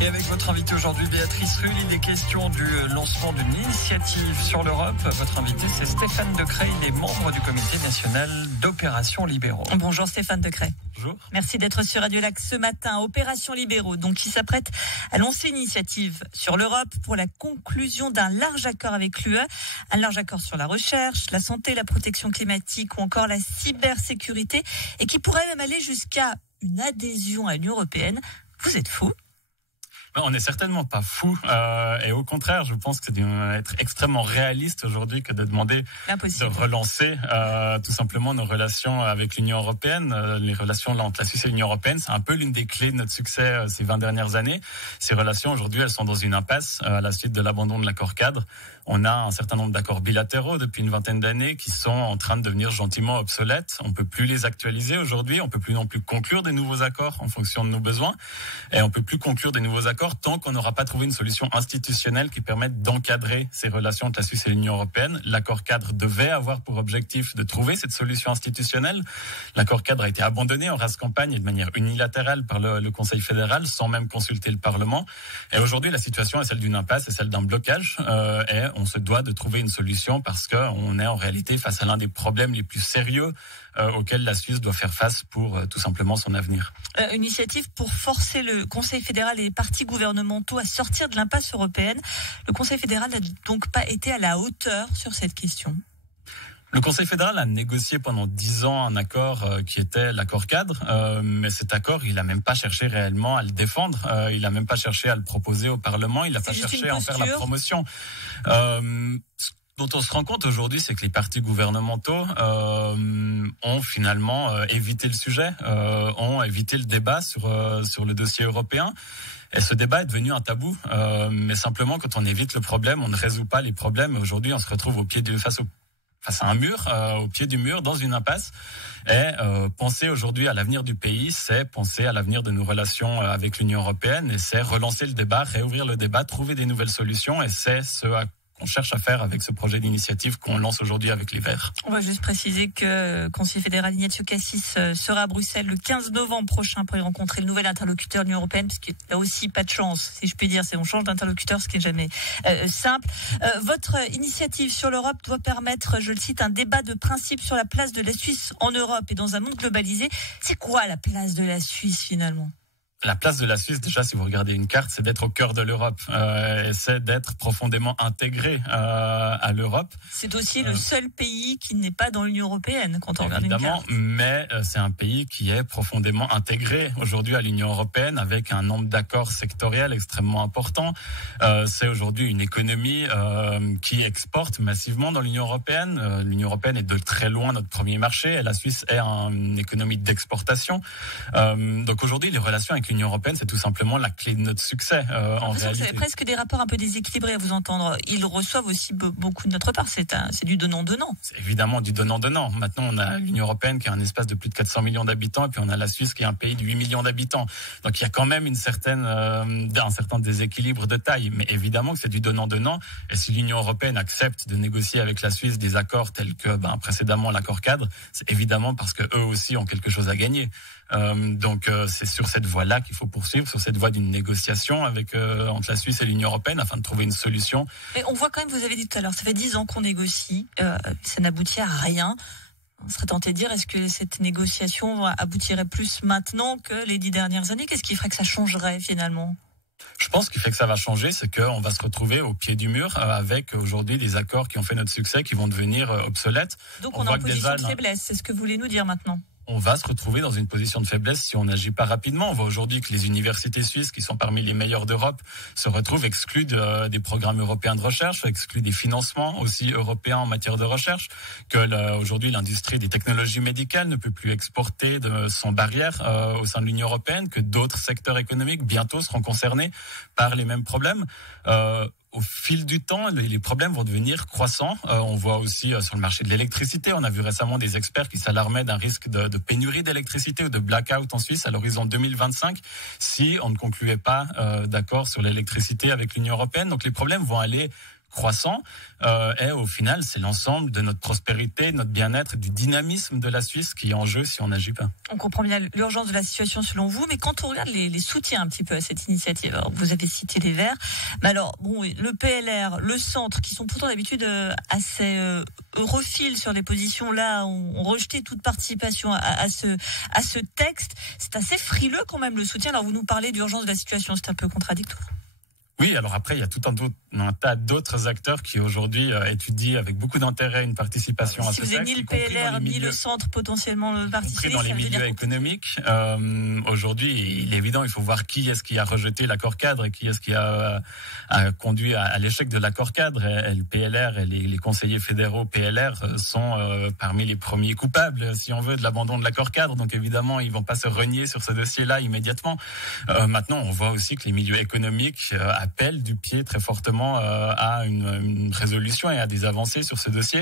Et avec votre invité aujourd'hui, Béatrice Rulle, il est question du lancement d'une initiative sur l'Europe. Votre invité, c'est Stéphane Decrès, il est membre du comité national d'Opération Libéraux. Bonjour Stéphane Decrès. Bonjour. Merci d'être sur Radio Lac ce matin. Opération Libéraux, donc, qui s'apprête à lancer une initiative sur l'Europe pour la conclusion d'un large accord avec l'UE. Un large accord sur la recherche, la santé, la protection climatique ou encore la cybersécurité et qui pourrait même aller jusqu'à une adhésion à l'Union européenne. Vous êtes fou? On n'est certainement pas fou et au contraire, je pense que c'est d'être extrêmement réaliste aujourd'hui que de demander de relancer tout simplement nos relations avec l'Union européenne. Les relations là, entre la Suisse et l'Union européenne, c'est un peu l'une des clés de notre succès ces 20 dernières années. Ces relations aujourd'hui, elles sont dans une impasse à la suite de l'abandon de l'accord cadre. On a un certain nombre d'accords bilatéraux depuis une vingtaine d'années qui sont en train de devenir gentiment obsolètes. On peut plus les actualiser aujourd'hui. On peut plus non plus conclure des nouveaux accords en fonction de nos besoins. Et on peut plus conclure des nouveaux accords tant qu'on n'aura pas trouvé une solution institutionnelle qui permette d'encadrer ces relations entre la Suisse et l'Union européenne. L'accord cadre devait avoir pour objectif de trouver cette solution institutionnelle. L'accord cadre a été abandonné en rase campagne et de manière unilatérale par le Conseil fédéral sans même consulter le Parlement. Et aujourd'hui, la situation est celle d'une impasse et celle d'un blocage. Et on se doit de trouver une solution parce qu'on est en réalité face à l'un des problèmes les plus sérieux auxquels la Suisse doit faire face pour tout simplement son avenir. Une initiative pour forcer le Conseil fédéral et les partis gouvernementaux à sortir de l'impasse européenne. Le Conseil fédéral n'a donc pas été à la hauteur sur cette question. Le Conseil fédéral a négocié pendant 10 ans un accord qui était l'accord cadre, mais cet accord, il a même pas cherché réellement à le défendre, il a même pas cherché à le proposer au Parlement, il a pas cherché à en faire la promotion. Dont on se rend compte aujourd'hui, c'est que les partis gouvernementaux ont finalement évité le sujet, ont évité le débat sur le dossier européen. Et ce débat est devenu un tabou. Mais simplement, quand on évite le problème, on ne résout pas les problèmes. Aujourd'hui, on se retrouve face à un mur, au pied du mur, dans une impasse. Et penser aujourd'hui à l'avenir du pays, c'est penser à l'avenir de nos relations avec l'Union européenne. Et c'est relancer le débat, réouvrir le débat, trouver des nouvelles solutions. Et c'est ce qu'on cherche à faire avec ce projet d'initiative qu'on lance aujourd'hui avec les Verts. On va juste préciser que Conseiller fédéral Ignazio Cassis sera à Bruxelles le 15 novembre prochain pour y rencontrer le nouvel interlocuteur de l'Union européenne, parce qu'il n'y a aussi pas de chance, si je puis dire, on change d'interlocuteur, ce qui n'est jamais simple. Votre initiative sur l'Europe doit permettre, je le cite, un débat de principe sur la place de la Suisse en Europe et dans un monde globalisé. C'est quoi la place de la Suisse finalement ? La place de la Suisse, déjà, si vous regardez une carte, c'est d'être au cœur de l'Europe. Et c'est d'être profondément intégré à l'Europe. C'est aussi le seul pays qui n'est pas dans l'Union européenne quand on regarde une carte. Mais c'est un pays qui est profondément intégré aujourd'hui à l'Union européenne avec un nombre d'accords sectoriels extrêmement important. C'est aujourd'hui une économie qui exporte massivement dans l'Union européenne. L'Union européenne est de très loin notre premier marché et la Suisse est une économie d'exportation. Donc aujourd'hui, les relations avec l'Union européenne, c'est tout simplement la clé de notre succès. En réalité, c'est presque des rapports un peu déséquilibrés à vous entendre. Ils reçoivent aussi beaucoup de notre part. C'est du donnant-donnant. C'est évidemment du donnant-donnant. Maintenant, on a l'Union européenne qui a un espace de plus de 400 millions d'habitants et puis on a la Suisse qui est un pays de 8 millions d'habitants. Donc il y a quand même un certain déséquilibre de taille. Mais évidemment que c'est du donnant-donnant. Et si l'Union européenne accepte de négocier avec la Suisse des accords tels que précédemment l'accord cadre, c'est évidemment parce que eux aussi ont quelque chose à gagner. Donc c'est sur cette voie-là qu'il faut poursuivre, sur cette voie d'une négociation entre la Suisse et l'Union européenne afin de trouver une solution. Mais on voit quand même, vous avez dit tout à l'heure, ça fait 10 ans qu'on négocie, ça n'aboutit à rien. On serait tenté de dire, est-ce que cette négociation aboutirait plus maintenant que les 10 dernières années ? Qu'est-ce qui ferait que ça changerait finalement ? Je pense qu'il fait que ça va changer, c'est qu'on va se retrouver au pied du mur avec aujourd'hui des accords qui ont fait notre succès, qui vont devenir obsolètes. Donc on est en position de faiblesse, c'est ce que vous voulez nous dire maintenant ? On va se retrouver dans une position de faiblesse si on n'agit pas rapidement. On voit aujourd'hui que les universités suisses, qui sont parmi les meilleures d'Europe, se retrouvent exclues des programmes européens de recherche, exclues des financements aussi européens en matière de recherche, que aujourd'hui l'industrie des technologies médicales ne peut plus exporter sans barrière au sein de l'Union européenne, que d'autres secteurs économiques bientôt seront concernés par les mêmes problèmes. Au fil du temps, les problèmes vont devenir croissants. On voit aussi sur le marché de l'électricité, on a vu récemment des experts qui s'alarmaient d'un risque de pénurie d'électricité ou de blackout en Suisse à l'horizon 2025 si on ne concluait pas d'accord sur l'électricité avec l'Union européenne. Donc les problèmes vont aller croissant. Et au final, c'est l'ensemble de notre prospérité, notre bien-être, du dynamisme de la Suisse qui est en jeu si on n'agit pas. On comprend bien l'urgence de la situation selon vous, mais quand on regarde les soutiens un petit peu à cette initiative, alors vous avez cité les Verts, mais alors bon, le PLR, le Centre, qui sont pourtant d'habitude assez europhiles sur les positions là, ont rejeté toute participation à ce texte. C'est assez frileux quand même le soutien. Alors vous nous parlez d'urgence de la situation, c'est un peu contradictoire. Oui, alors après, il y a tout un tas d'autres acteurs qui aujourd'hui étudient avec beaucoup d'intérêt une participation à ce texte. Si vous n'avez ni le PLR, ni le Centre potentiellement participer. Dans les milieux économiques. Aujourd'hui, il est évident, il faut voir qui est-ce qui a rejeté l'accord cadre et qui est-ce qui a conduit à l'échec de l'accord cadre. Et le PLR et les conseillers fédéraux PLR sont parmi les premiers coupables, si on veut, de l'abandon de l'accord cadre. Donc évidemment, ils vont pas se renier sur ce dossier-là immédiatement. Maintenant, on voit aussi que les milieux économiques appelle du pied très fortement à une résolution et à des avancées sur ce dossier.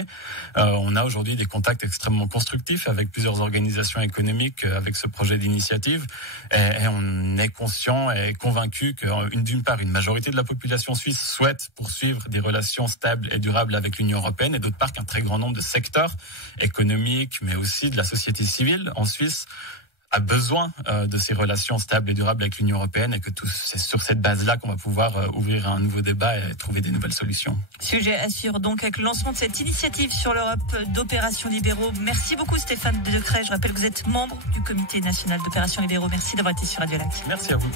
On a aujourd'hui des contacts extrêmement constructifs avec plusieurs organisations économiques avec ce projet d'initiative et on est conscient et convaincu que d'une part, une majorité de la population suisse souhaite poursuivre des relations stables et durables avec l'Union européenne et d'autre part qu'un très grand nombre de secteurs économiques mais aussi de la société civile en Suisse a besoin de ces relations stables et durables avec l'Union européenne et que c'est sur cette base-là qu'on va pouvoir ouvrir un nouveau débat et trouver des nouvelles solutions. Sujet à suivre donc avec le lancement de cette initiative sur l'Europe d'Opération Libéraux. Merci beaucoup Stéphane Decrey. Je rappelle que vous êtes membre du Comité national d'Opération Libéraux. Merci d'avoir été sur Radio Lac. Merci à vous.